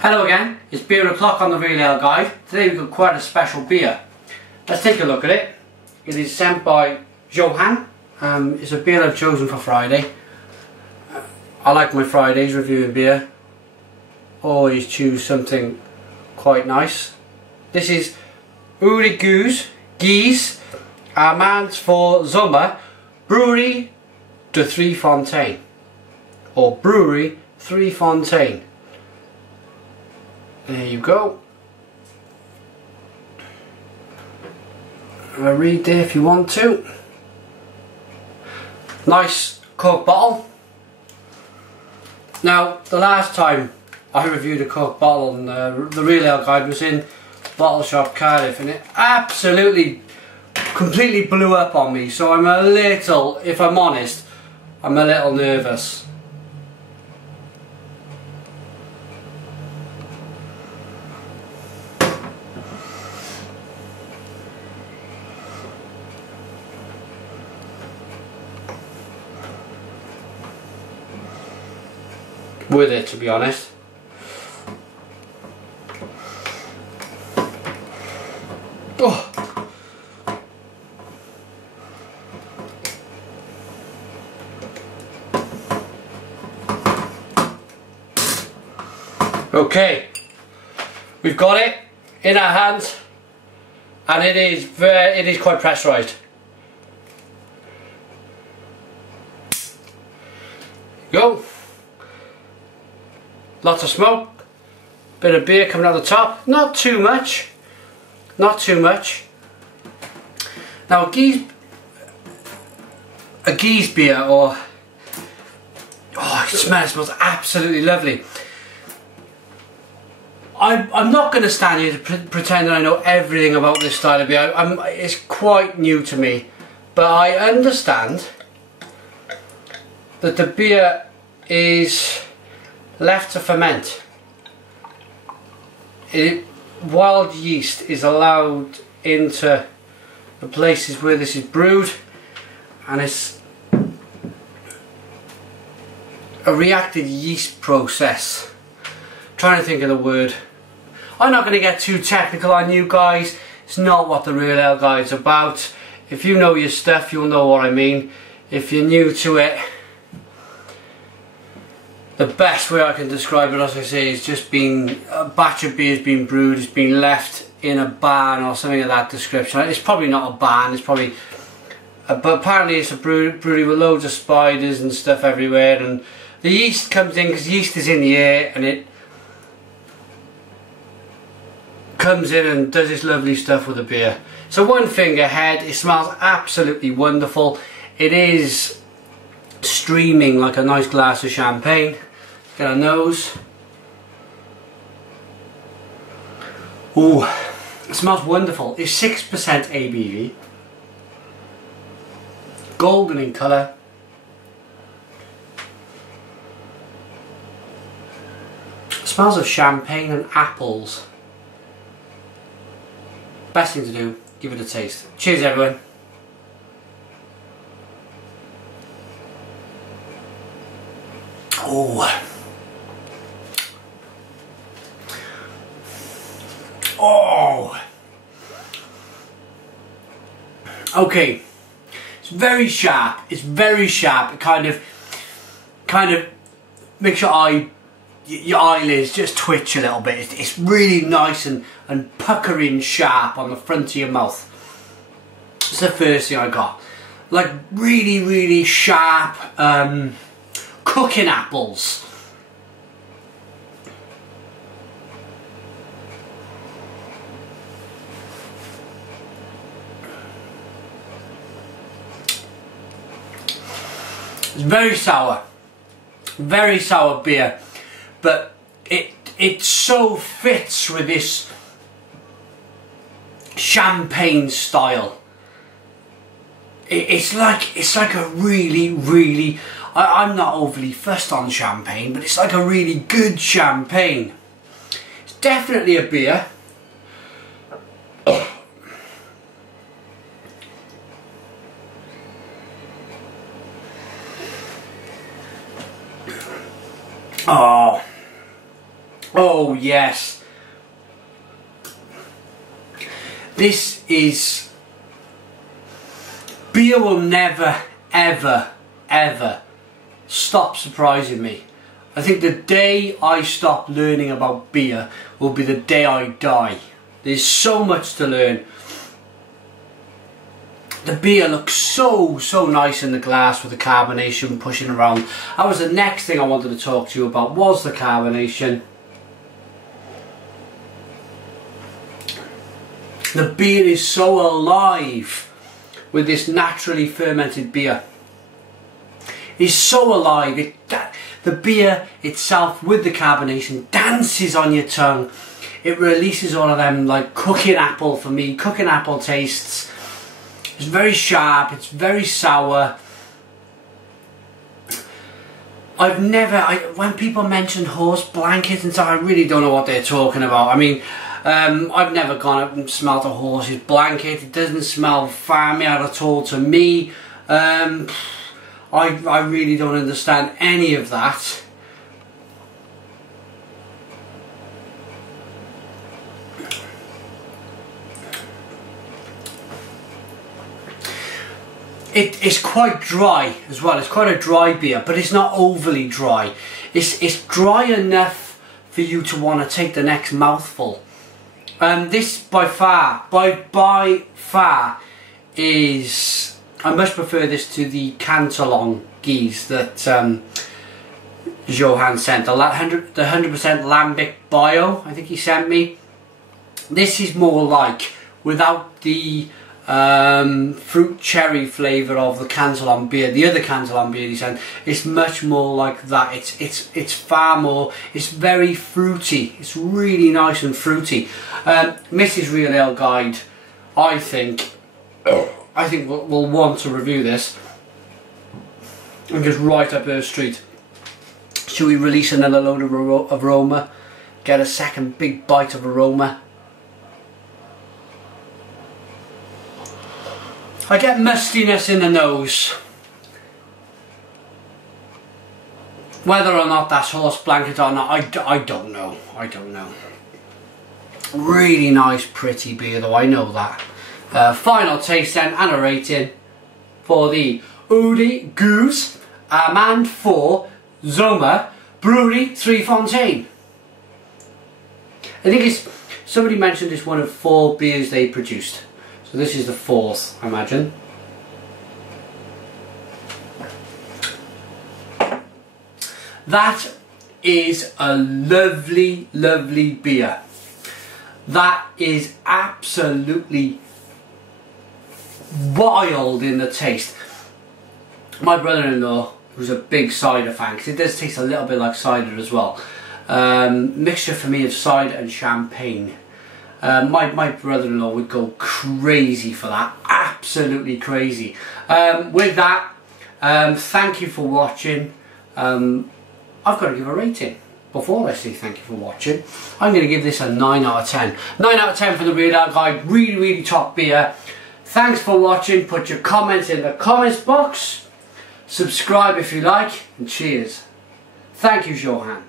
Hello again, it's Beer O'Clock on the Real Ale Guide. Today we've got quite a special beer. Let's take a look at it. It is sent by Johan. It's a beer I've chosen for Friday. I like my Fridays reviewing beer. Always choose something quite nice. This is Oude Geuze Armand for Zomer, Brouwerij de Fonteinen, or Brewery 3 Fonteinen. There you go. I'll read there if you want to. Nice Coke bottle. Now, the last time I reviewed a Coke bottle on the Real Ale Guide was in Bottle Shop Cardiff, and it absolutely, completely blew up on me. So I'm a little, if I'm honest, I'm a little nervous. With it, to be honest. Oh. Okay, we've got it in our hands, and it is quite pressurized. Go. Lots of smoke, bit of beer coming out the top, not too much, not too much. Now a Geuze beer, or it smells absolutely lovely. I'm not going to stand here to pretend that I know everything about this style of beer. It's quite new to me, but I understand that the beer is left to ferment. Wild yeast is allowed into the places where this is brewed, and it's a reactive yeast process. Trying to think of the word. I'm not going to get too technical on you guys. It's not what the Real Ale Guide's about. If you know your stuff, you'll know what I mean. If you're new to it, the best way I can describe it, as I say, is just being a batch of beer has been brewed, it's been left in a barn or something of that description. It's probably not a barn, it's probably, but apparently it's a brewery with loads of spiders and stuff everywhere, and the yeast comes in because yeast is in the air, and it comes in and does this lovely stuff with the beer. So one finger head, it smells absolutely wonderful. It is streaming like a nice glass of champagne. Get a nose. Ooh, it smells wonderful. It's 6% ABV. Golden in colour. It smells of champagne and apples. Best thing to do, give it a taste. Cheers everyone. Oh. Oh. Okay. It's very sharp. It's very sharp. It kind of makes your eyelids just twitch a little bit. It's really nice and puckering sharp on the front of your mouth. It's the first thing I got. Like really sharp cooking apples. It's very sour beer, but it so fits with this champagne style. It's like a really, I'm not overly fussed on champagne, but it's like a really good champagne. It's definitely a beer. Oh, Oh yes. This is... beer will never, ever, ever stop surprising me. I think the day I stop learning about beer will be the day I die. There's so much to learn. The beer looks so nice in the glass with the carbonation pushing around. That was the next thing I wanted to talk to you about, was the carbonation. The beer is so alive with this naturally fermented beer. It's so alive. The beer itself with the carbonation dances on your tongue. It releases all of them like cooking apple for me, cooking apple tastes. It's very sharp, it's very sour. When people mention horse blanket and stuff, I really don't know what they're talking about. I mean, I've never gone up and smelled a horse's blanket. It doesn't smell farmy at all to me. I really don't understand any of that. It's quite dry as well. It's quite a dry beer, but it's not overly dry. It's dry enough for you to want to take the next mouthful. This by far is... I much prefer this to the Cantalon Guise that Johan sent. The 100% Lambic Bio, I think he sent me. This is more like, without the fruit cherry flavour of the Cantalon beer. The other Cantalon beer he sent, it's much more like that. It's far more, it's very fruity. It's really nice and fruity. Mrs. Real Ale Guide, I think we'll want to review this. And just right up her street. Should we release another load of aroma? Get a second big bite of aroma. I get mustiness in the nose. Whether or not that's horse blanket or not, I don't know. I don't know. Really nice, pretty beer though, I know that. Final taste then and a rating for the Oude Geuze Armand 4 Zomer Brouwerij 3 Fonteinen. I think it's, somebody mentioned it's one of 4 beers they produced. So this is the 4th, I imagine. That is a lovely, lovely beer. That is absolutely wild in the taste. My brother-in-law, who's a big cider fan, because it does taste a little bit like cider as well. Mixture for me of cider and champagne. My brother-in-law would go crazy for that, absolutely crazy. With that, thank you for watching. I've got to give a rating before I say thank you for watching. I'm going to give this a 9 out of 10. 9 out of 10 for the Real Ale Guide, really top beer. Thanks for watching, put your comments in the comments box, subscribe if you like, and cheers. Thank you, Johan.